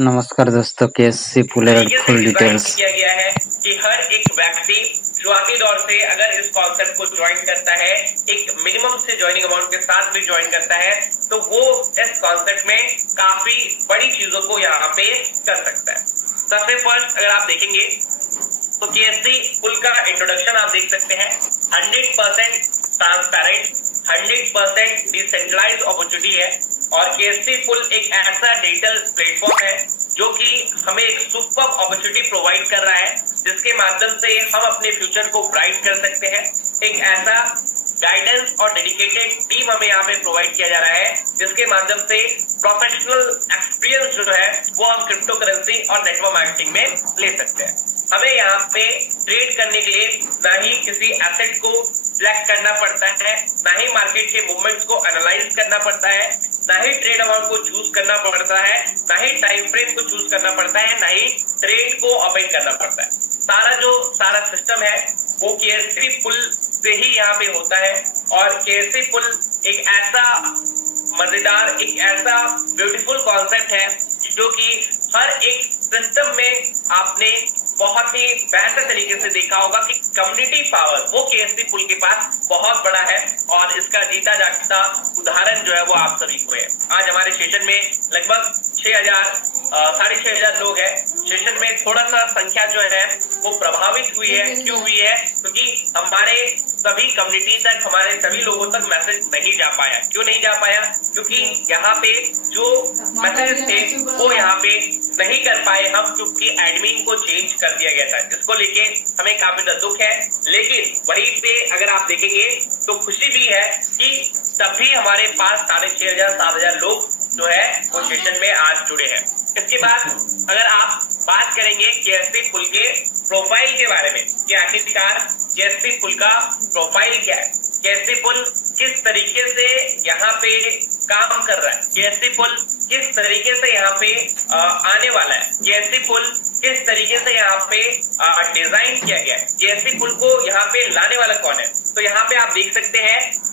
नमस्कार दोस्तों, KSC full details किया गया है कि हर एक व्यक्ति शुरुआती दौर से अगर इस कॉन्सेप्ट को ज्वाइन करता है, एक मिनिमम से ज्वाइनिंग अमाउंट के साथ भी ज्वाइन करता है, तो वो इस कॉन्सेप्ट में काफी बड़ी चीजों को यहाँ पे कर सकता है। सबसे फर्स्ट अगर आप देखेंगे तो केएससी फुल का इंट्रोडक्शन आप देख सकते हैं। 100% ट्रांसपेरेंट, 100% डिसेंट्रलाइज्ड अपॉर्चुनिटी है और केएससी फुल एक ऐसा डिजिटल प्लेटफॉर्म है जो कि हमें एक सुपर अपॉर्चुनिटी प्रोवाइड कर रहा है, जिसके माध्यम से हम अपने फ्यूचर को ब्राइट कर सकते हैं। एक ऐसा गाइडेंस और डेडिकेटेड टीम हमें यहाँ पे प्रोवाइड किया जा रहा है, जिसके माध्यम से प्रोफेशनल एक्सपीरियंस जो है वो हम क्रिप्टो करेंसी और नेटवर्क मार्केटिंग में ले सकते हैं। हमें यहाँ पे ट्रेड करने के लिए ना ही किसी एसेट को सिलेक्ट करना पड़ता है, ना ही मार्केट के मूवमेंट्स को एनालाइज करना पड़ता है, ना ही ट्रेड अमाउंट को चूज करना पड़ता है, ना ही टाइम फ्रेम को चूज करना पड़ता है, ना ही ट्रेड को ओपन करना पड़ता है। सारा सिस्टम है वो केएससी फुल से ही यहाँ पे होता है। और केएससी फुल एक ऐसा मजेदार, एक ऐसा ब्यूटीफुल कॉन्सेप्ट है जो कि हर एक सिस्टम में आपने बहुत ही बेहतर तरीके से देखा होगा कि कम्युनिटी पावर वो केएससी फुल के पास बहुत बड़ा है और इसका जीता जागता उदाहरण जो है वो आप सभी को है। आज हमारे सेशन में लगभग 6,000 लोग हैं। सेशन में थोड़ा सा संख्या जो है वो प्रभावित हुई है। क्यों हुई है? क्योंकि हमारे सभी कम्युनिटी तक, हमारे सभी लोगों तक मैसेज नहीं जा पाया। क्यों नहीं जा पाया? क्योंकि यहाँ पे जो मैसेज थे वो यहाँ पे नहीं कर पाए हम, क्योंकि एडमिन को चेंज कर दिया गया था, जिसको लेके हमें काफी दुख है। लेकिन वहीं पे अगर आप देखेंगे तो खुशी भी है कि तभी हमारे पास 6,500 7,000 लोग जो है वो सेशन में आज जुड़े हैं। इसके बाद अगर आप बात करेंगे केएससी फुल के प्रोफाइल के बारे में कि आखिरकार केएससी फुल का प्रोफाइल क्या है, केएससी फुल किस तरीके से यहाँ पे काम कर रहा है, केएससी फुल किस तरीके से यहाँ पे आने वाला है, केएससी फुल किस तरीके से यहाँ पे डिजाइन किया गया है, केएससी फुल को यहाँ पे लाने वाला कौन है। तो यहाँ पे आप देख सकते हैं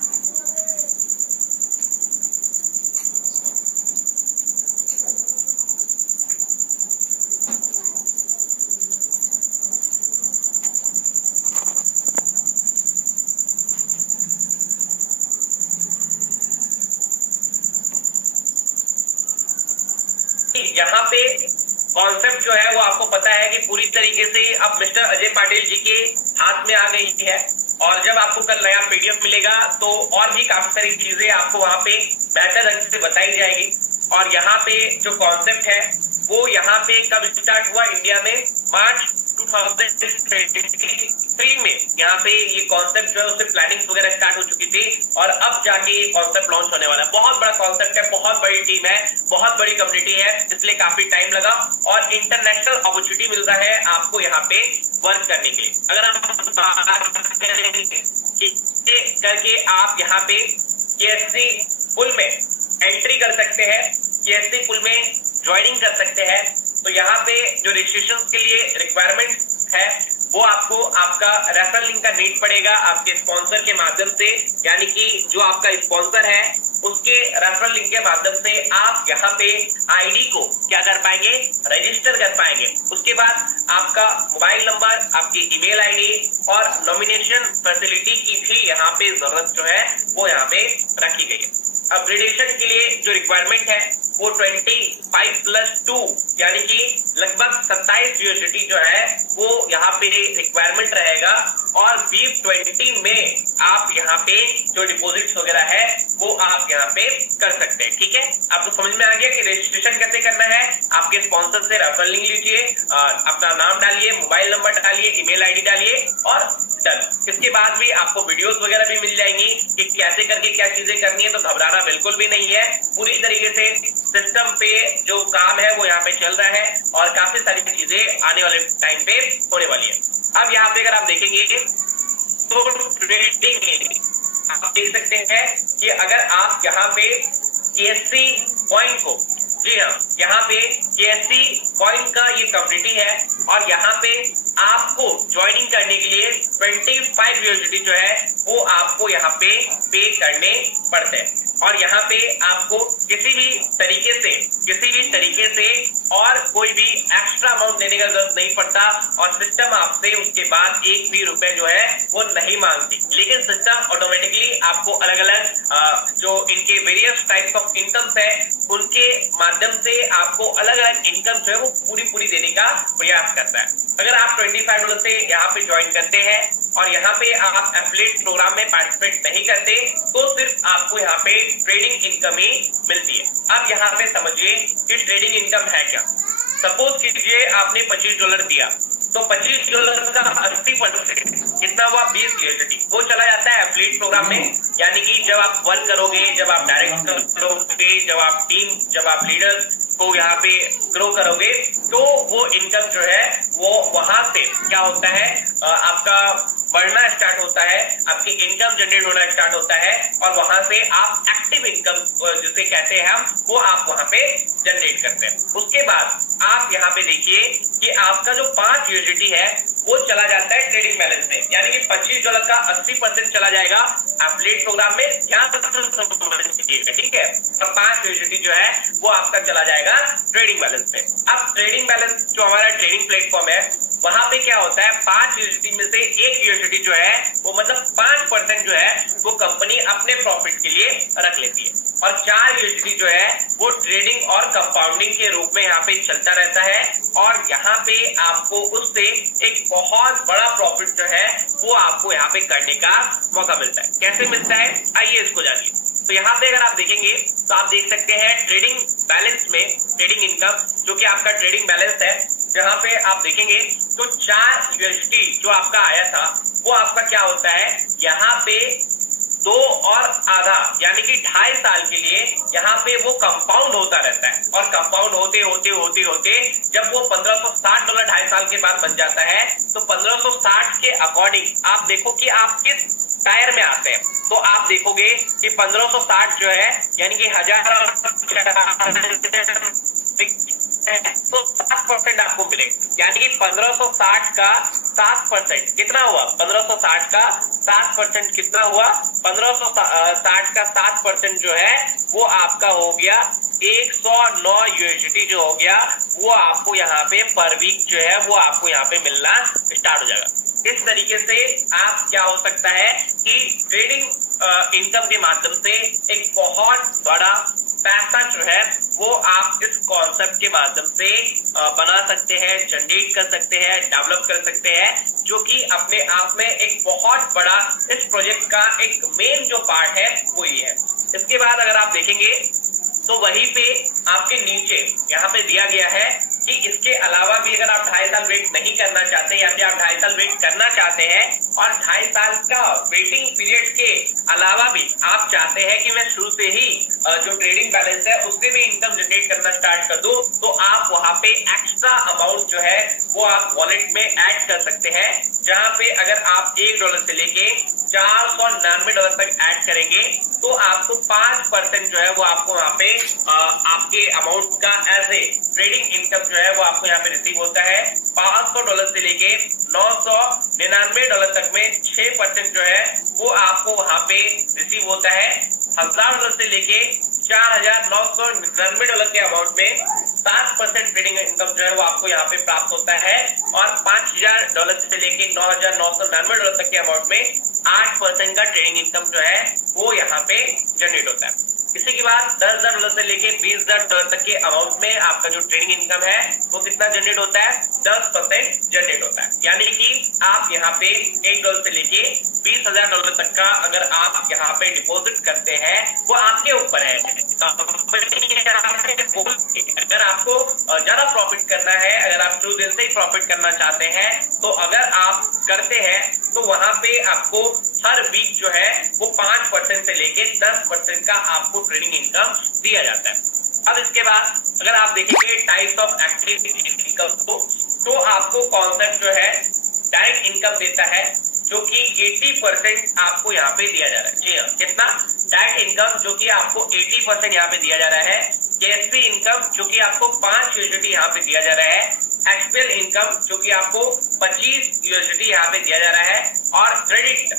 यहाँ पे कॉन्सेप्ट जो है वो आपको पता है कि पूरी तरीके से अब मिस्टर अजय पाटिल जी के हाथ में आ गई है। और जब आपको कल नया पीडीएफ मिलेगा तो और भी काफी सारी चीजें आपको वहाँ पे बेहतर ढंग से बताई जाएगी। और यहाँ पे जो कॉन्सेप्ट है वो यहाँ पे कब स्टार्ट हुआ इंडिया में? मार्च 2023 में यहाँ पे ये कॉन्सेप्ट जो है उससे प्लानिंग वगैरह स्टार्ट हो चुकी थी और अब जाके ये कॉन्सेप्ट लॉन्च होने वाला है। बहुत बड़ा कॉन्सेप्ट है, बहुत बड़ी टीम है, बहुत बड़ी कम्युनिटी है, इसलिए काफी टाइम लगा और इंटरनेशनल अपॉर्चुनिटी मिलता है आपको यहाँ पे वर्क करने के लिए। अगर आप करके आप यहाँ पे केएससी फुल में एंट्री कर सकते हैं, केएससी फुल में ज्वाइनिंग कर सकते हैं, तो यहाँ पे जो रजिस्ट्रेशन के लिए रिक्वायरमेंट है वो आपको आपका रेफरल लिंक का नीड पड़ेगा आपके स्पॉन्सर के माध्यम से, यानी कि जो आपका स्पॉन्सर है उसके रेफरल लिंक के माध्यम से आप यहाँ पे आईडी को क्या कर पाएंगे? रजिस्टर कर पाएंगे। उसके बाद आपका मोबाइल नंबर, आपकी ईमेल आईडी और नॉमिनेशन फैसिलिटी की भी यहाँ पे जरूरत जो है वो यहाँ पे रखी गई है। अपग्रेडेशन के लिए जो रिक्वायरमेंट है वो 25+2 यानी कि लगभग 27 यूएसडीटी जो है वो यहाँ पे रिक्वायरमेंट रहेगा। और BEEF20 में आप यहाँ पे जो डिपॉजिट्स वगैरह है वो आप यहाँ पे कर सकते हैं। ठीक है, आपको समझ में आ गया कि रजिस्ट्रेशन कैसे करना है। आपके स्पॉन्सर से रेफरल लिंक लीजिए, अपना नाम डालिए, मोबाइल नंबर डालिए, ईमेल आईडी डालिए और डन। इसके बाद भी आपको वीडियोस वगैरह भी मिल जाएंगी कि कैसे करके क्या चीजें करनी है, तो घबराना बिल्कुल भी नहीं है। पूरी तरीके से सिस्टम पे जो काम है वो यहाँ पे चल रहा है और काफी सारी चीजें आने वाले टाइम पे होने वाली है। अब यहाँ पे अगर आप देखेंगे तो ट्रेडिंग आप देख सकते हैं कि अगर आप यहाँ पे केएससी कॉइन को, जी हाँ, यहाँ पे केएससी कॉइन का ये कम्युनिटी है और यहाँ पे आपको ज्वाइनिंग करने के लिए 25 यूएसडीटी जो है वो आपको यहाँ पे करने पड़ते हैं। और यहाँ पे आपको किसी भी तरीके से और कोई भी एक्स्ट्रा अमाउंट देने का जरूरत नहीं पड़ता और सिस्टम आपसे उसके बाद एक भी रुपए जो है वो नहीं मांगती। लेकिन सिस्टम ऑटोमेटिकली आपको अलग अलग जो इनके वेरियस टाइप्स ऑफ इनकम्स है उनके माध्यम से आपको अलग अलग इनकम जो है वो पूरी देने का प्रयास करता है। अगर आप $25 से यहाँ पे ज्वाइन करते हैं और यहाँ पे आप एफिलिएट प्रोग्राम में पार्टिसिपेट नहीं करते तो सिर्फ आपको यहाँ पे ट्रेडिंग इनकम ही मिलती है। अब यहाँ पे समझिए कि ट्रेडिंग इनकम है क्या। सपोज कीजिए आपने $25 दिया तो $25 का 80% कितना हुआ, 20 USD वो चला जाता है एफिलिएट प्रोग्राम में। यानी कि जब आप वर्क करोगे, जब आप डायरेक्ट करोगे, जब आप लीडर्स को यहाँ पे ग्रो करोगे तो वो इनकम जो है वो वहां से क्या होता है आपका बढ़ना स्टार्ट होता है, आपकी इनकम जनरेट होना स्टार्ट होता है और वहां से आप एक्टिव इनकम जिसे कहते हैं हम वो आप वहां पे जनरेट करते हैं। उसके बाद आप यहाँ पे देखिए कि आपका जो 5 USD है वो चला जाता है ट्रेडिंग बैलेंस में। यानी कि $25 का 80% चला जाएगा एफिलिएट प्रोग्राम में, यहाँ ठीक है, और 5 USD जो है वो आपका चला जाएगा ट्रेडिंग बैलेंस में। अब ट्रेडिंग बैलेंस जो हमारा ट्रेडिंग प्लेटफॉर्म है वहां पे क्या होता है, 5 USD में से 1 USD जो है वो मतलब 5% जो है वो कंपनी अपने प्रॉफिट के लिए रख लेती है और 4 USD जो है वो ट्रेडिंग और कंपाउंडिंग के रूप में यहाँ पे चलता रहता है और यहाँ पे आपको उससे एक बहुत बड़ा प्रॉफिट जो है वो आपको यहाँ पे करने का मौका मिलता है। कैसे मिलता है आइए इसको जानिए। तो यहाँ पे अगर आप देखेंगे तो आप देख सकते हैं ट्रेडिंग बैलेंस में ट्रेडिंग इनकम जो कि आपका ट्रेडिंग बैलेंस है, जहाँ पे आप देखेंगे तो 4 USD जो आपका आया था वो आपका क्या होता है, यहाँ पे 2 और आधा यानी कि 2.5 साल के लिए यहाँ पे वो कंपाउंड होता रहता है और कंपाउंड होते जब वो $1560 2.5 साल के बाद बन जाता है तो 1560 के अकॉर्डिंग आप देखो कि आप किस टायर में आते हैं। तो आप देखोगे कि 1560 जो है यानी कि 1000 तो 7% आपको मिलेगा। यानी कि 1560 का 7% कितना हुआ, 1560 का 7% कितना हुआ, 1560 का 7% जो है वो आपका हो गया 109 USD जो हो गया वो आपको यहाँ पे पर वीक जो है वो आपको यहाँ पे मिलना स्टार्ट हो जाएगा। इस तरीके से आप क्या हो सकता है कि ट्रेडिंग इनकम के माध्यम से एक बहुत बड़ा पैसा जो है वो आप इस कॉन्सेप्ट के माध्यम से बना सकते हैं, जनरेट कर सकते हैं, डेवलप कर सकते हैं, जो कि अपने आप में एक बहुत बड़ा इस प्रोजेक्ट का एक मेन जो पार्ट है वो ये है। इसके बाद अगर आप देखेंगे तो वहीं पे आपके नीचे यहाँ पे दिया गया है कि इसके अलावा भी अगर आप 2.5 साल वेट नहीं करना चाहते या फिर आप 2.5 साल वेट करना चाहते हैं और 2.5 साल का वेटिंग पीरियड के अलावा भी आप चाहते हैं कि मैं शुरू से ही जो ट्रेडिंग बैलेंस है उससे भी इनकम जनरेट करना स्टार्ट कर दूं, तो आप वहां पे एक्स्ट्रा अमाउंट जो है वो आप वॉलेट में ऐड कर सकते हैं, जहां पे अगर आप $1 से लेके $499 तक ऐड करेंगे तो आपको 5% जो है वो आपको वहाँ पे आपके अमाउंट का एज ए ट्रेडिंग इनकम जो है वो आपको यहाँ पे रिसीव होता है। $500 से लेके $999 तक में 6% जो है वो आपको वहाँ पे रिसीव होता है। $1000 से लेके $4999 के अमाउंट में 7% ट्रेडिंग इनकम जो है वो आपको यहाँ पे प्राप्त होता है और $5000 से लेके $9999 तक के अमाउंट में 8% का ट्रेडिंग इनकम जो है वो यहाँ पे जनरेट होता है। इसी के बाद $10,000 से लेके $20,000 तक के अमाउंट में आपका जो ट्रेडिंग इनकम है वो कितना जनरेट होता है, 10% जनरेट होता है। यानी कि आप यहाँ पे $1 से लेके $20,000 तक का अगर आप यहाँ पे डिपॉजिट करते हैं वो आपके ऊपर है। अगर आपको ज्यादा प्रॉफिट करना है, अगर आप शुरू दिन से ही प्रॉफिट करना चाहते हैं तो अगर आप करते हैं तो वहां पे आपको हर वीक जो है वो 5% से लेके 10% का आपको ट्रेडिंग इनकम दिया जाता है। अब इसके बाद अगर आप देखेंगे टाइप्स ऑफ एक्टिव इनकम को, तो आपको कॉन्सेप्ट जो है डायरेक्ट इनकम देता है जो कि 80% आपको यहाँ पे दिया जा रहा है। जी हाँ, कितना डायरेक्ट इनकम जो कि आपको 80% यहाँ पे दिया जा रहा है। कैसी इनकम जो कि आपको 5 USD यहाँ पे दिया जा रहा है। एक्सपेल इनकम जो कि आपको 25 USD यहाँ पे दिया जा रहा है और क्रेडिट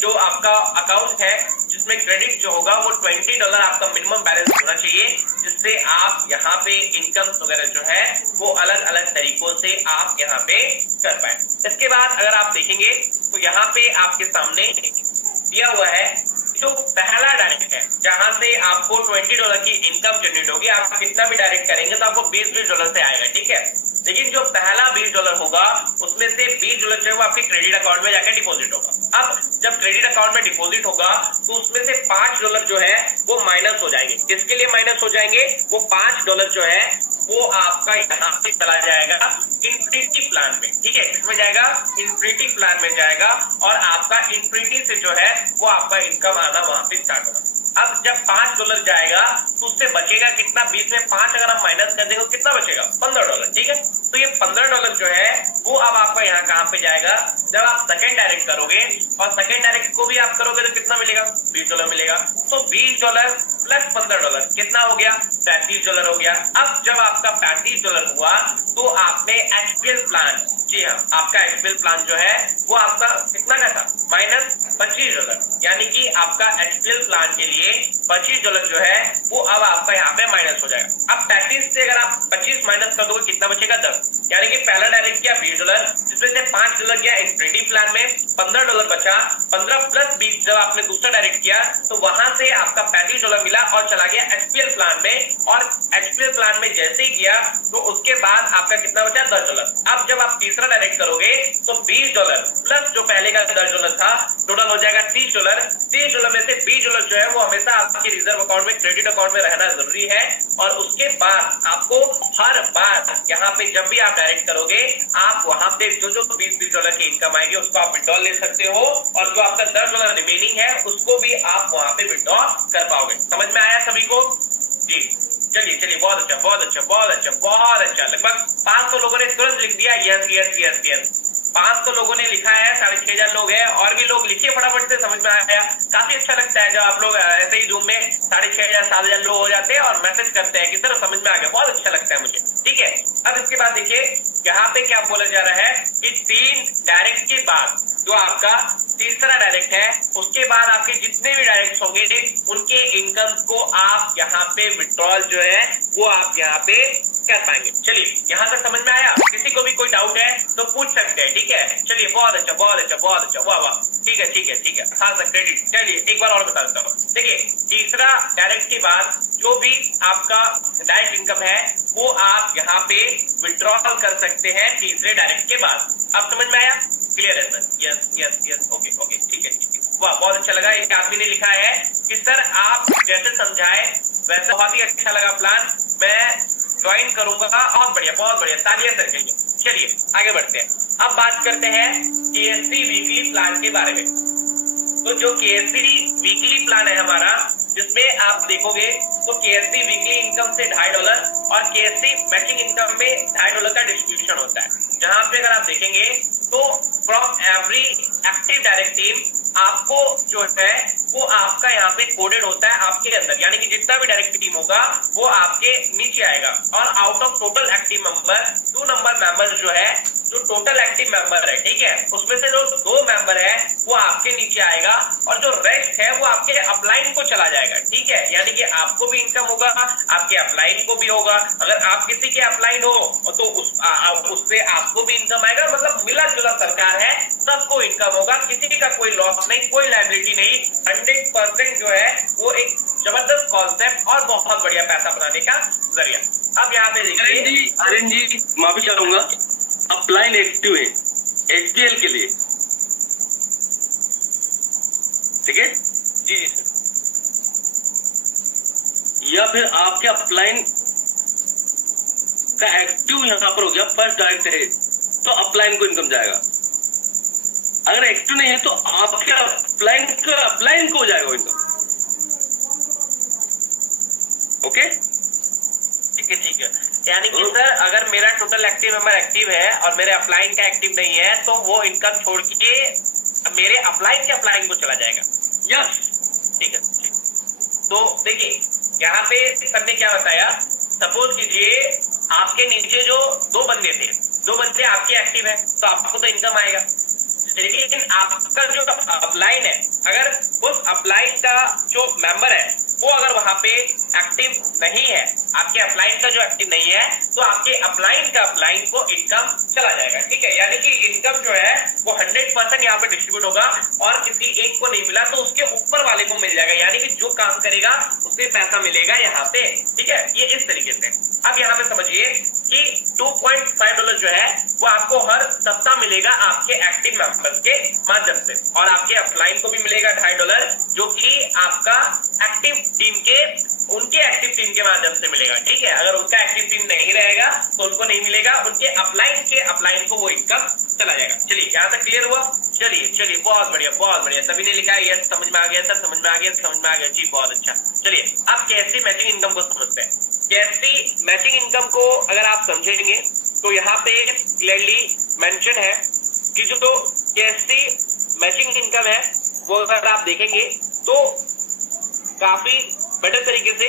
जो आपका अकाउंट है जिसमें क्रेडिट जो होगा वो $20 आपका मिनिमम बैलेंस होना चाहिए, जिससे आप यहाँ पे इनकम वगैरह जो है वो अलग अलग तरीकों से आप यहाँ पे कर पाए। इसके बाद अगर आप देखेंगे तो यहाँ पे आपके सामने दिया हुआ है जो पहला डायरेक्ट है, जहां से आपको $20 की इनकम जनरेट होगी। आप कितना भी डायरेक्ट करेंगे तो आपको $20 से आएगा, ठीक है। लेकिन जो पहला $20 होगा उसमें से $20 जो है वो आपके क्रेडिट अकाउंट में जाकर डिपॉजिट होगा। अब जब क्रेडिट अकाउंट में डिपॉजिट होगा तो उसमें से $5 जो है वो माइनस हो जाएंगे। किसके लिए माइनस हो जाएंगे? वो $5 जो है वो आपका यहाँ से चला जाएगा इन्फिनिटी प्लान में, ठीक है। किसमें जाएगा? इन्फिनिटी प्लान में जाएगा और आपका इन्फिनिटी से जो है वो आपका इनकम आना वहां पे स्टार्ट होगा। अब जब $5 जाएगा तो उससे बचेगा कितना? 20 में 5 अगर हम माइनस कर देंगे तो कितना बचेगा? $15, ठीक है। तो ये $15 जो है वो अब आपका यहाँ कहाँ पे जाएगा? जब आप सेकंड डायरेक्ट करोगे और सेकंड डायरेक्ट को भी आप करोगे तो कितना मिलेगा? $20 मिलेगा। तो $20 प्लस $15 कितना हो गया? $35 हो गया। अब जब आपका $35 हुआ तो आपने एचपीएल प्लान, जी हाँ, आपका एचपीएल प्लान जो है वो आपका कितना का था? -$25, यानी कि आपका एचपीएल प्लान के लिए $25 जो है वो अब आपका यहाँ पे माइनस हो जाएगा। अब 35 से अगर आप 25 माइनस कर दोगे कितना बचेगा? 10, यानी कि पहला डायरेक्ट किया $20, जिसमें से $5 गया इन्फिनिटी प्लान में, $15 बचा। 15 प्लस 20 जब आपने दूसरा डायरेक्ट किया तो वहां से आपका $35 मिला और चला गया एचपीएल प्लान में। और एचपीएल प्लान में जैसे ही किया तो उसके बाद आपका कितना बचा? $10। अब जब आप तीसरा डायरेक्ट करोगे तो $20 प्लस जो पहले का $10 था, टोटल हो जाएगा $30। $30 में से $20 जो है वो हमेशा आपके रिजर्व अकाउंट में, क्रेडिट अकाउंट में रहना जरूरी है। और उसके बाद आपको हर बार यहाँ पे जब भी आप डायरेक्ट करोगे आप वहां पे जो $20 की इनकम आएगी उसको आप विड्रॉल ले सकते हो, और जो आपका $10 रिमेनिंग है उसको भी आप वहां पे विड्रॉ कर पाओगे। समझ में आया सभी को? जी चलिए चलिए, बहुत अच्छा बहुत अच्छा बहुत अच्छा बहुत अच्छा। लगभग 500 लोगों ने तुरंत लिख दिया यस यस यस यस। 500 लोगों ने लिखा है, 6500 लोग हैं। और भी लोग लिखिए फटाफट से, समझ में आया। काफी अच्छा लगता है जब आप लोग ऐसे ही जूम में 6500 7000 लोग हो जाते हैं और मैसेज करते हैं कि सर समझ में आ गया। बहुत अच्छा लगता है मुझे, ठीक है। अब इसके बाद देखिए यहाँ पे क्या बोला जा रहा है कि 3 डायरेक्ट के बाद जो आपका तीसरा डायरेक्ट है उसके बाद आपके जितने भी डायरेक्ट होंगे उनके इनकम को आप यहाँ पे विड्रॉल जो है वो आप यहाँ पे कर पाएंगे। चलिए यहाँ तक समझ में आया? किसी को भी कोई डाउट है तो पूछ सकते हैं, ठीक है। चलिए बहुत अच्छा बहुत अच्छा बहुत अच्छा, वाह वाह, ठीक है ठीक है ठीक है। हाँ सर क्रेडिट। चलिए एक बार और बता देता हूँ। देखिए तीसरा डायरेक्ट के बाद जो भी आपका डायरेक्ट इनकम है वो आप यहाँ पे विड्रॉल कर सकते हैं तीसरे डायरेक्ट के बाद। अब समझ में आया? क्लियर है sir? Yes yes yes, okay okay, ठीक है ठीक है। वाह बहुत अच्छा लगा। एक आदमी ने लिखा है कि सर आप जैसे समझाए वैसे बहुत ही अच्छा लगा प्लान, मैं ज्वाइन करूंगा। बहुत बढ़िया बहुत बढ़िया, तालियां सर के लिए। चलिए आगे बढ़ते हैं। अब बात करते हैं केएससी वीकली प्लान के बारे में। तो जो केएससी वीकली प्लान है हमारा, जिसमें आप देखोगे तो केएससी वीकली इनकम से $2.5 और केएससी मैचिंग इनकम में $2.5 का डिस्ट्रीब्यूशन होता है। जहां पे अगर आप देखेंगे तो from every active direct team आपको जो है वो आपका यहाँ पे कोडेड होता है आपके अंदर, यानी कि जितना भी डायरेक्ट टीम होगा वो आपके नीचे आएगा। और out of total active member 2 number member जो है, जो टोटल एक्टिव मेंबर है, ठीक है, उसमें से जो 2 मेंबर है वो आपके नीचे आएगा और जो रेस्ट है वो आपके अपलाइन को चला जाएगा, ठीक है। यानी कि आपको भी इनकम होगा, आपके अपलाइन को भी होगा। अगर आप किसी के अपलाइन हो तो उससे आपको भी इनकम आएगा। मतलब मिला जुला सरकार है, सबको इनकम होगा, किसी का कोई लॉस नहीं, कोई लायबिलिटी नहीं। 100% जो है वो एक जबरदस्त कॉन्सेप्ट और बहुत बढ़िया पैसा बनाने का जरिया। अब यहाँ पे देखिए अरेन जी माफी चाहूंगा, अपलाइन एक्टिव है एचपीएल के लिए, ठीक है जी जी सर। या फिर आपके अपलाइन का एक्टिव यहाँ पर हो गया, फर्स्ट डायरेक्ट है तो अपलाइन को इनकम जाएगा। अगर एक्टिव नहीं है तो आपके अपलाइन को हो जाएगा इनकम। ओके ठीक है। यानी कि सर अगर मेरा टोटल एक्टिव मेंबर एक्टिव है और मेरे अपलाइन का एक्टिव नहीं है तो वो इनकम छोड़ के मेरे अपलाइन के अपलाइन को चला जाएगा। यस ठीक है ठीक। तो देखिए यहाँ पे सर ने क्या बताया, सपोज कीजिए आपके नीचे जो 2 बंदे थे, 2 बंदे आपके एक्टिव है तो आपको तो इनकम आएगा। लेकिन आपका जो अपलाइन है, अगर उस अपलाइन का जो मेंबर है वो अगर वहां पे एक्टिव नहीं है, आपके अपलाइन का जो एक्टिव नहीं है, तो आपके अपलाइन का अपलाइन को इनकम चला जाएगा। ठीक है, यानी कि इनकम जो है वो 100% यहाँ पे डिस्ट्रीब्यूट होगा और किसी एक को नहीं मिला तो उसके ऊपर वाले को मिल जाएगा, यानी कि जो काम करेगा उसे पैसा मिलेगा यहाँ पे। ठीक है, ये इस तरीके से। अब यहाँ पे समझिए कि $2.5 जो है वो आपको हर सप्ताह मिलेगा आपके एक्टिव मेंबर्स के माध्यम से, और आपके अपलाइन को भी मिलेगा $2.5 जो कि आपका एक्टिव टीम के, उनके एक्टिव टीम के माध्यम से मिलेगा। ठीक है, अगर उनका एक्टिव टीम नहीं रहेगा तो उनको नहीं मिलेगा, उनके अपलाइन को वो इनकम चला जाएगा। चलिए, यहाँ तक क्लियर हुआ? चलिए, बहुत बढ़िया, बहुत बढ़िया। सभी ने लिखा है यस, समझ में आ गया सर, समझ में आ गया जी, बहुत अच्छा। चलिए, अब कैसी मैचिंग इनकम को समझते हैं। कैसी मैचिंग इनकम को अगर आप समझेंगे तो यहाँ पे क्लियरली मेंशन है कि जो कैसी मैचिंग इनकम है वो अगर आप देखेंगे तो काफी बेटर तरीके से,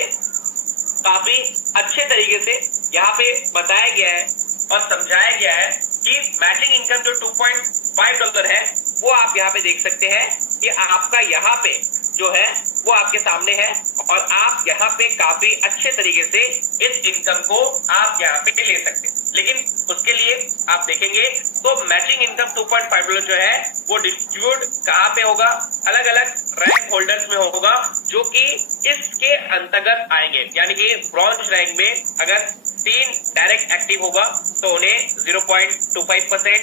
काफी अच्छे तरीके से यहाँ पे बताया गया है और समझाया गया है कि मैचिंग इनकम जो $2.5 है वो आप यहाँ पे देख सकते हैं कि आपका यहाँ पे जो है वो आपके सामने है, और आप यहाँ पे काफी अच्छे तरीके से इस इनकम को आप यहाँ पे ले सकते हैं। लेकिन उसके लिए आप देखेंगे तो मैचिंग इनकम $2.5 जो है वो डिस्ट्रीब्यूट कहाँ पे होगा, अलग अलग रैंक होल्डर्स में होगा जो कि इसके अंतर्गत आएंगे। यानी कि ब्रॉन्ज रैंक में अगर 3 डायरेक्ट एक्टिव होगा तो उन्हें 0.25%,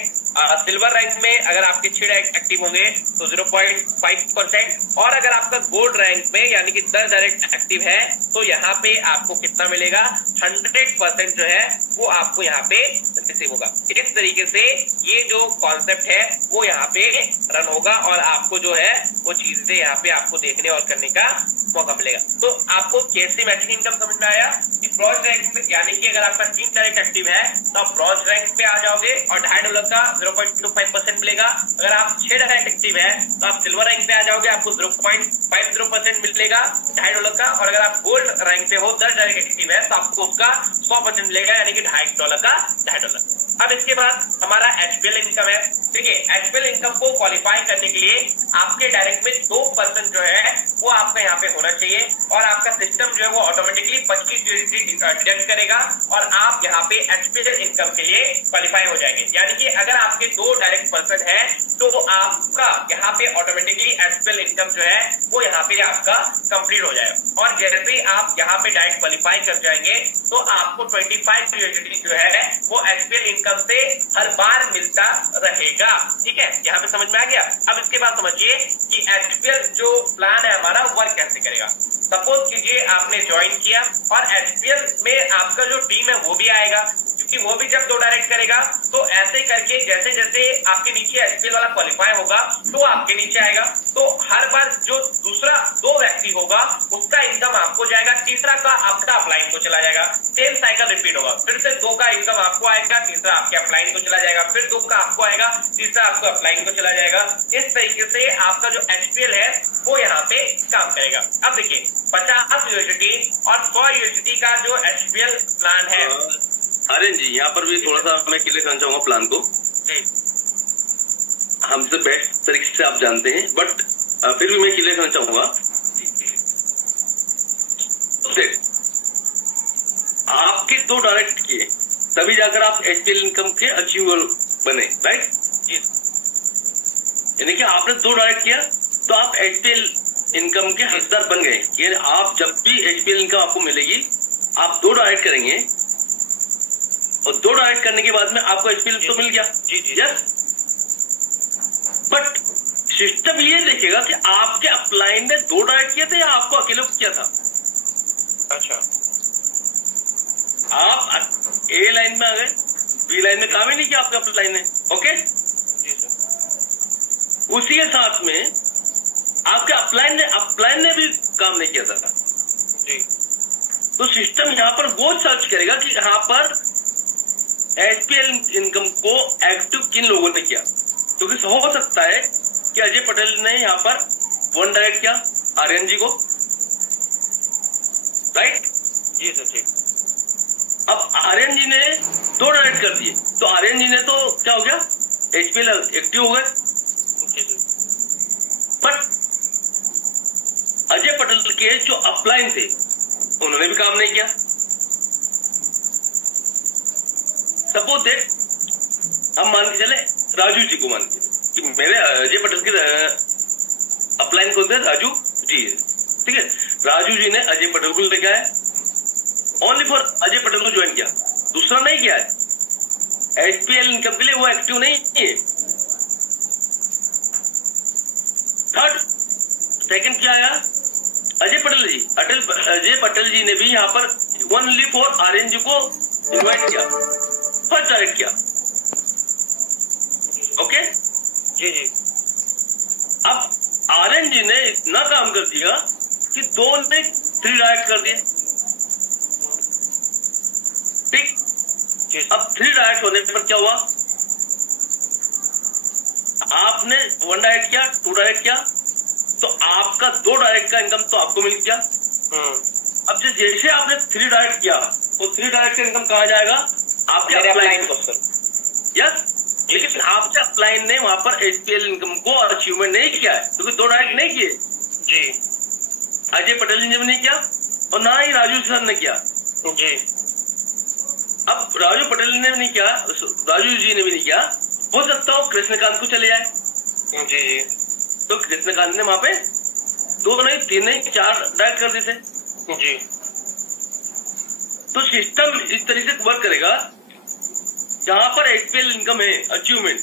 सिल्वर रैंक में अगर आपके 6 डायरेक्ट एक्टिव होंगे तो 0.5%, और अगर आपका गोल्ड रैंक में यानी कि 10 डायरेक्ट एक्टिव है तो यहाँ पे आपको कितना मिलेगा, 100% जो है वो आपको यहाँ पे रिसीव होगा। इस तरीके से ये जो कॉन्सेप्ट है वो यहाँ पे रन होगा और आपको जो है वो चीजें यहाँ पे आपको देखने और करने का मौका मिलेगा। तो आपको कैसे मैचिंग इनकम समझ में आया कि ब्रॉन्ज रैंक में, यानी कि अगर आपका 3 डायरेक्ट एक्टिव है तो आप ब्रॉन्ज रैंक पे आ जाओगे और $2.5 का 0.25% मिलेगा। अगर आप 6 डायरेक्ट एक्टिव है तो आप सिल्वर रैंक पे आ जाओगे, आपको 0.50% मिलेगा $2.5 का, और अगर आप गोल्ड रैंक पे हो 10 डायरेक्ट एक्टिव है तो आपको उसका 100% मिलेगा, यानी कि $2.5 का $2.5। अब इसके बाद हमारा HPL इनकम है। ठीक है, HPL इनकम को क्वालिफाई करने के लिए आपके डायरेक्ट में 2% जो है वो आपका यहाँ पे होना चाहिए, और आपका सिस्टम जो है वो ऑटोमेटिकली 25 डिडक्ट करेगा और आप यहाँ पे HPL इनकम के लिए क्वालिफाई हो जाएंगे। यानी कि अगर आपके 2 डायरेक्ट पर्सन है तो आपका यहाँ पे ऑटोमेटिकली HPL इनकम जो है वो यहाँ पे आपका कंप्लीट हो जाएगा, और जैसे ही आप यहाँ पे डायरेक्ट क्वालिफाई कर जाएंगे तो आपको 25 USD जो है वो HPL इनकम से हर बार मिलता रहेगा। ठीक है, यहाँ पे समझ में आ गया। अब इसके बाद समझिए कि HPL जो प्लान है हमारा वर्क कैसे करेगा। सपोज कीजिए आपने ज्वाइन किया और HPL में आपका जो टीम है वो भी आएगा, क्योंकि वो भी जब 2 डायरेक्ट करेगा तो ऐसे करके जैसे जैसे आपके नीचे HPL वाला क्वालिफाई होगा तो आपके नीचे आएगा, तो हर बार जो दूसरा 2 व्यक्ति होगा उसका इनकम आपको जाएगा, तीसरा का आपका अपलाइन को चला जाएगा, सेम साइकिल रिपीट होगा। फिर से 2 का इनकम आपको आएगा, तीसरा आपके अपलाइन को चला जाएगा, फिर 2 का आपको आएगा, तीसरा आपको अपलाइन को चला जाएगा। इस तरीके से आपका जो HPL है वो यहाँ पे काम करेगा। अब देखिए 50 USD और 100 USD का जो HPL प्लान है। अरे जी, यहाँ पर भी थोड़ा सा मैं क्लियर करना चाहूंगा प्लान को। हमसे बेस्ट तरीके से आप जानते हैं, बट फिर भी मैं क्लियर करना चाहूंगा। आपके 2 डायरेक्ट किए तभी जाकर आप HPL इनकम के अचीवर बने, राइट? यानी कि आपने 2 डायरेक्ट किया तो आप HPL इनकम के हकदार बन गए। यानी आप जब भी HPL इनकम आपको मिलेगी आप 2 डायरेक्ट करेंगे और 2 डायरेक्ट करने के बाद में आपको HPL तो मिल गया। यस, बट सिस्टम ये देखेगा कि आपके अपलाइन ने 2 डायरेक्ट किया था या आपको अकेले को किया था। अच्छा, आप A लाइन में आ गए, B लाइन में काम ही नहीं किया आपके अपलाइन ने। ओके, उसी के साथ में आपके अपलाइन ने भी काम नहीं किया था जी। तो सिस्टम यहाँ पर वो सर्च करेगा कि यहाँ पर HPL इनकम को एक्टिव किन लोगों ने किया, क्योंकि हो सकता है कि अजय पटेल ने यहाँ पर 1 डायरेक्ट किया आर्यन जी को, राइट? जी सर, जी। अब आर्यन जी ने 2 डायरेक्ट कर दिए तो आर्यन जी ने तो क्या हो गया, HPL एक्टिव हो गए, बट अजय पटेल के जो अपलाइन थे उन्होंने भी काम नहीं किया। सपोज दैट हम मान के चले राजू जी को मान के कि मेरे अजय पटेल के अपलाइन कौन थे? राजू जी, ठीक है। राजू जी ने अजय पटेल को लेके आए, ओनली फॉर अजय पटेल को ज्वाइन किया, दूसरा नहीं किया है। एचपीएल इनकम के लिए वो एक्टिव नहीं है। थर्ड सेकंड क्या आया? अजय पटेल जी ने भी यहाँ पर ओनली फॉर आर्यन जी को इन्वाइट किया, फर्स्ट डायरेक्ट किया। ओके जी जी। अब आर्यन जी ने इतना काम कर दिया कि 2 ने 3 डायरेक्ट कर दिए, ठीक। अब 3 डायरेक्ट होने पर क्या हुआ? आपने 1 डायरेक्ट किया, 2 डायरेक्ट किया, तो आपका 2 डायरेक्ट का इनकम तो आपको मिल गया। अब जैसे आपने 3 डायरेक्ट किया तो 3 डायरेक्ट का इनकम कहाँ जाएगा? आपके अपलाइन को। यस, लेकिन आपके अपलाइन ने वहां पर एचपीएल इनकम को अचीवमेंट नहीं किया है क्योंकि 2 डायरेक्ट नहीं किए जी। अजय पटेल जी ने भी नहीं किया और ना ही राजू सर ने किया जी। अब राजू पटेल ने भी नहीं किया, राजू जी ने भी नहीं किया, हो सकता हो कृष्णकांत को चले जाए। जी जी। तो कृष्णकांत ने वहां पे 2 नहीं 3 नहीं 4 डायरेक्ट कर देते जी। तो सिस्टम इस तरीके से वर्क करेगा, जहां पर एचपीएल इनकम है अचीवमेंट,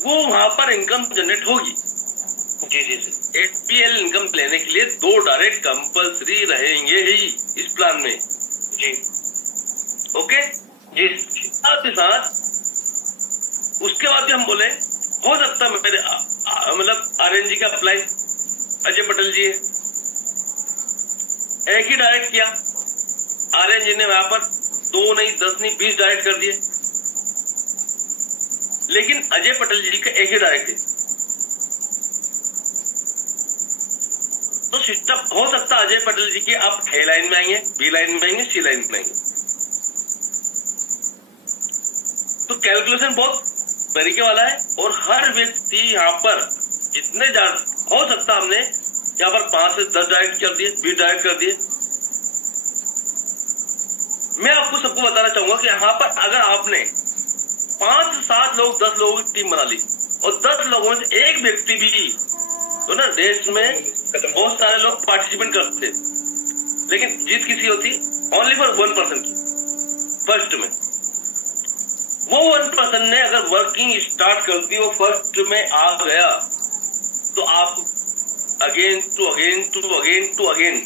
वो वहां पर इनकम जनरेट होगी। जी जी। एचपीएल इनकम लेने के लिए 2 डायरेक्ट कंपल्सरी रहेंगे ही इस प्लान में। जी। ओके जी। साथ ही साथ उसके बाद भी हम बोले हो सकता है मेरे मतलब आर्यन जी का अप्लाई अजय पटेल जी एक ही डायरेक्ट किया, आर्यन जी ने वहां पर 2 नहीं 10 नहीं 20 डायरेक्ट कर दिए, लेकिन अजय पटेल जी का एक ही डायरेक्ट है। तो सिस्टम हो सकता है अजय पटेल जी के आप ए लाइन में आएंगे, बी लाइन में आएंगे, सी लाइन में आएंगे। तो कैलकुलेशन बहुत तरीके वाला है और हर व्यक्ति यहाँ पर जितने हो सकता हमने यहाँ पर 5 से 10 डायरेक्ट कर दिए, 20 डायरेक्ट कर दिए। मैं आपको सबको बताना चाहूंगा कि यहाँ पर अगर आपने 5 से 7 लोग 10 लोगों की टीम बना ली और 10 लोगों में से एक व्यक्ति भी तो ना देश में बहुत सारे लोग पार्टिसिपेट करते, लेकिन जीत किसी होती ओनली फॉर 1% की फर्स्ट में। वो 1% ने अगर वर्किंग स्टार्ट करती वो फर्स्ट में आ गया तो आप अगेन टू अगेन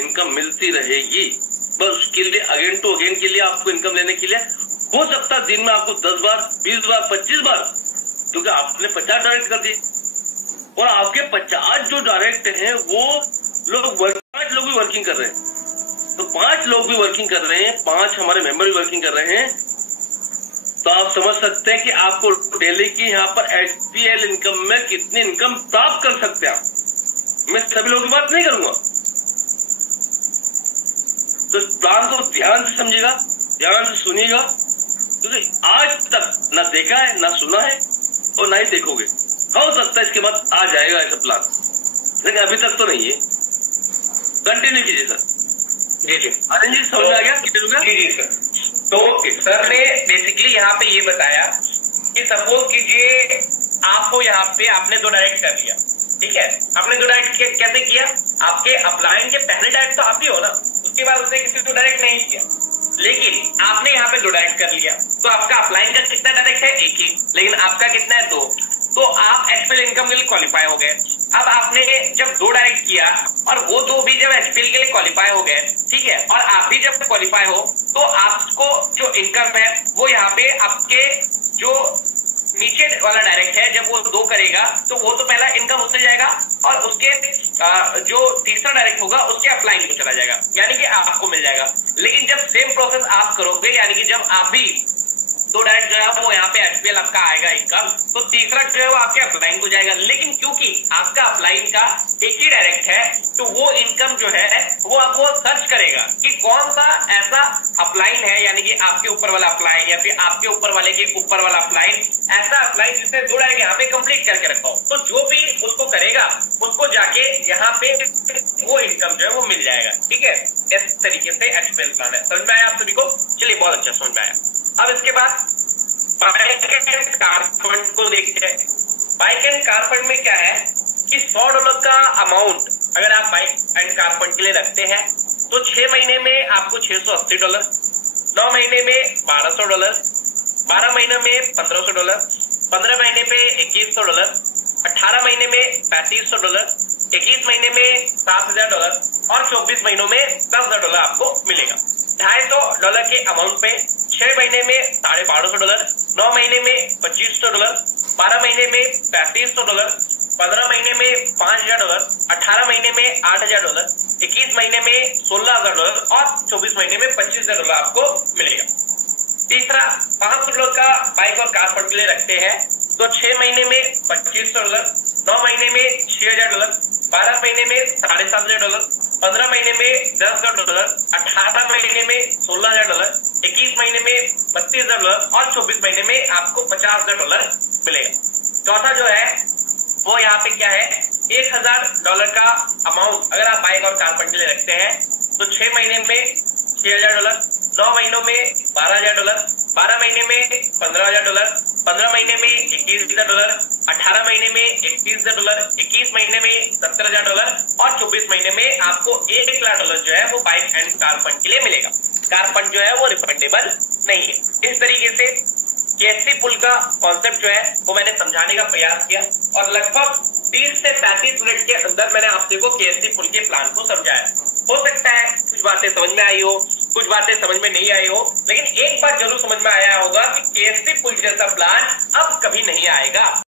इनकम मिलती रहेगी। बस उसके लिए अगेन टू अगेन के लिए आपको इनकम लेने के लिए हो सकता है दिन में आपको 10 बार 20 बार 25 बार, क्योंकि आपने 50 डायरेक्ट कर दिए और आपके 50 जो डायरेक्ट हैं वो लोग 5 लोग भी वर्किंग कर रहे हैं, तो 5 लोग भी वर्किंग कर रहे हैं, 5 हमारे मेंबर भी वर्किंग कर रहे हैं। तो आप समझ सकते हैं कि आपको डेली की यहाँ पर एचपीएल इनकम में कितनी इनकम प्राप्त कर सकते हैं आप। मैं सभी लोगों की बात नहीं करूंगा, तो प्लान को ध्यान से समझिएगा, ध्यान से सुनिएगा, क्योंकि आज तक ना देखा है ना सुना है और ना ही देखोगे। हो सकता है इसके बाद आ जाएगा ऐसा प्लान, लेकिन अभी तक तो नहीं है। कंटिन्यू कीजिए सर। जी जी। अरे जी समझ में आ गया? जी जी सर। तो सर ने बेसिकली यहाँ पे ये बताया कि सपोज कीजिए आपको यहाँ पे आपने 2 डायरेक्ट कर लिया, ठीक है। आपने 2 डायरेक्ट कैसे किया? आपके अपलाइन के पहले डायरेक्ट तो आप ही हो ना, उसके बाद उसने किसी को डायरेक्ट नहीं किया, लेकिन आपने यहाँ पे 2 डायरेक्ट कर लिया, तो आपका अपलाइन का कितना डायरेक्ट है? 1 ही, लेकिन आपका कितना है? 2। तो आप एचपीएल इनकम के लिए क्वालिफाई हो गए। अब आपने जब 2 डायरेक्ट किया और वो 2 भी जब एचपीएल के लिए क्वालिफाई हो गए, ठीक है, और आप भी जब क्वालिफाई हो तो आपको जो इनकम है वो यहाँ पे आपके जो नीचे वाला डायरेक्ट है जब वो 2 करेगा तो वो तो पहला इनकम उससे जाएगा और उसके जो तीसरा डायरेक्ट होगा उसके अपलाइन को चला जाएगा, यानी कि आपको मिल जाएगा। लेकिन जब सेम प्रोसेस आप करोगे, यानी कि जब आप भी तो डायरेक्ट जो है वो यहाँ पे एचपीएल आपका आएगा इनकम। तो तीसरा जो है वो आपके अपलाइन को जाएगा, लेकिन क्योंकि आपका अपलाइन का एक ही डायरेक्ट है तो वो इनकम जो है वो आपको सर्च करेगा कि कौन सा ऐसा अपलाइन है, यानी कि आपके ऊपर वाला अपलाइन या फिर आपके ऊपर वाले के ऊपर वाला अपलाइन, ऐसा अपलाइन जिसने 2 डायरेक्ट यहाँ पे कंप्लीट करके रखा हो। तो जो भी उसको करेगा उसको जाके यहाँ पे वो इनकम जो है वो मिल जाएगा। ठीक है, इस तरीके से एचपीएल प्लान है। समझ में आया आप सभी को? चलिए, बहुत अच्छा समझ में आया। अब इसके बाद बाइक एंड कार फंड को देखते हैं। बाइक एंड कार फंड में क्या है कि $100 का अमाउंट अगर आप बाइक एंड कार फंड के लिए रखते हैं तो 6 महीने में आपको $680, 9 महीने में $1200, 12 महीने में $1500, 15 महीने में $2100, 18 महीने में $3500, 21 महीने में $7000 और 24 महीनों में $10,000 आपको मिलेगा। $250 के अमाउंट पे 6 महीने में $1250, 9 महीने में $2500, 12 महीने में $3500, 15 महीने में $5000, 18 महीने में $8000, 21 महीने में $16,000 और 24 महीने में $25,000 आपको मिलेगा। तीसरा, $500 का बाइक और कार फंड के लिए रखते हैं तो 6 महीने में $2500, 9 महीने में $6000, 12 महीने में $7500, 15 महीने में $10,000, 18 महीने में $16,000, 21 महीने में $32,000 और 24 महीने में आपको $50,000 मिलेगा। चौथा जो है वो यहाँ पे क्या है, $1,000 का अमाउंट अगर आप बाइक और कार फंड के लिए रखते हैं तो 6 महीने में $6,000, 9 महीनों में $12,000, 12 महीने में $15,000, 15 महीने में $21,000, 18 महीने में $31,000, 21 महीने में $70,000 और 24 महीने में आपको $1,00,000 जो है वो बाइक एंड कार फंड के लिए मिलेगा। कार फंड जो है वो रिफंडेबल नहीं है। इस तरीके से केएससी पुल का कॉन्सेप्ट जो है वो मैंने समझाने का प्रयास किया और लगभग 30 से 35 मिनट के अंदर मैंने आप देखो केएससी पुल के प्लान को समझाया। हो सकता है कुछ बातें समझ में आई हो, कुछ बातें समझ में नहीं आई हो, लेकिन एक बात जरूर समझ में आया होगा कि केएससी पुल जैसा प्लान अब कभी नहीं आएगा।